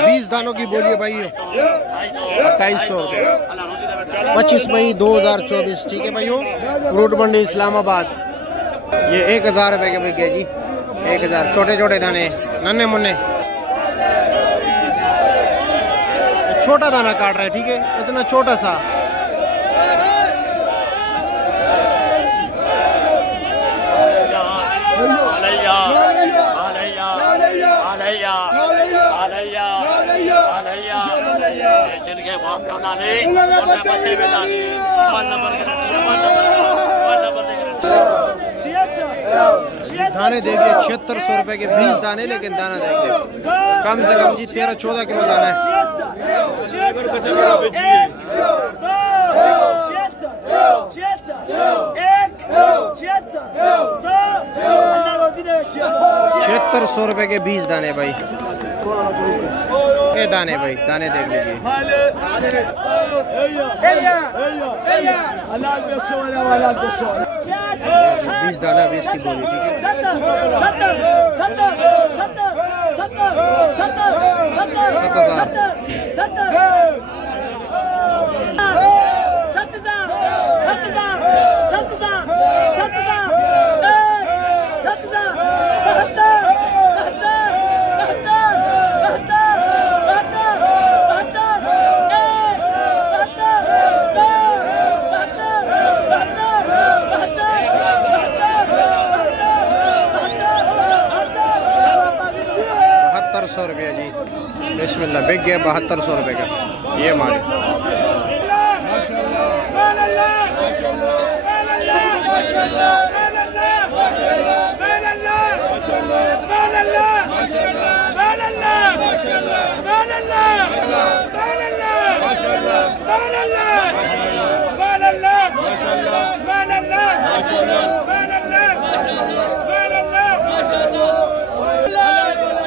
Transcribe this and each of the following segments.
20 दानों की बोलिए भाई 2800 रुपये 25 मई 2024। ठीक है भाइयों, फ्रूट मंडी इस्लामाबाद। ये 1000 रुपये के बिक गए जी, 1000। छोटे छोटे दाने, नन्हे मुन्ने, छोटा दाना काट रहे हैं। ठीक है, इतना छोटा सा। दाने देख लिया 7600 रुपए के 20 दाने, लेकिन दाना देख लिया कम से कम जी 13-14 किलो दाना है। ₹7600 रुपए के 20 दाने भाई। ये दाने भाई, दाने देख लीजिए। 20 दाना 20 की बोली। ठीक है, 7200 रुपया जी। बिस्मिल्लाह, बिक गया 7200 रुपये का ये माल।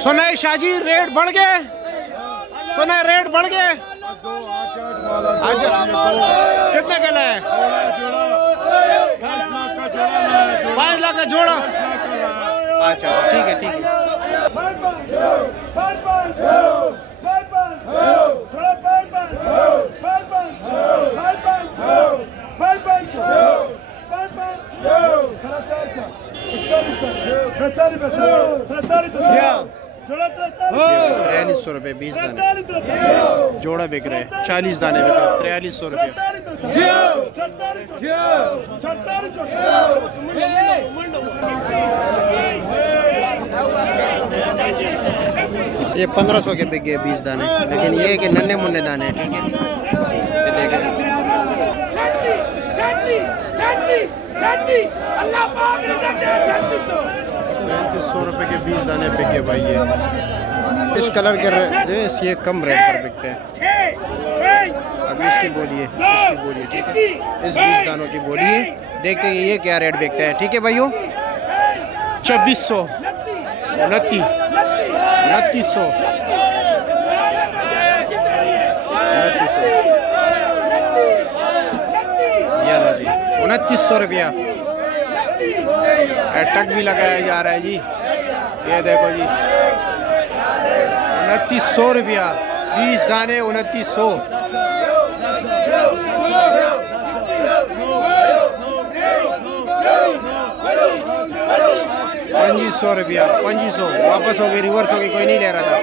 सुना शाहजी रेट बढ़ गए, सुना रेट बढ़ गए। कितने का है? 5 लाख का जोड़ा। अच्छा ठीक है, ठीक है। ₹4300 रुपये 20 दाने जोड़ा बिक रहे हैं। 40 दाने बिक रहे 4300 रुपये। ये 1500 के बिक गए 20 दाने, लेकिन ये कि नन्हे मुन्ने दाने हैं। ठीक है, ये देख रहे हैं। 3700 रुपये के 20 दाने बिके भाई। ये इस कलर के ये कम रेट पर बिकते हैं। अभी इसकी बोलिए, इसकी बोलिए। ठीक है, इस 20 दानों की बोलिए, देखते हैं ये क्या रेट बिकता है। ठीक है भाइयों, 2600, 2900, 2900 रुपया। टक भी लगाया जा रहा है जी, ये देखो जी 2900 रुपया 20 दाने 2900। 2500 रुपया, 2500 वापस हो गई, रिवर्स हो गई, कोई नहीं ले रहा था।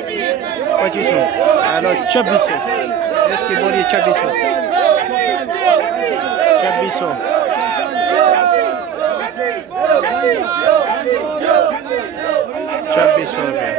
2500, हेलो 2600, इसकी बोलिए 2600, 2600, 2600 रुपये।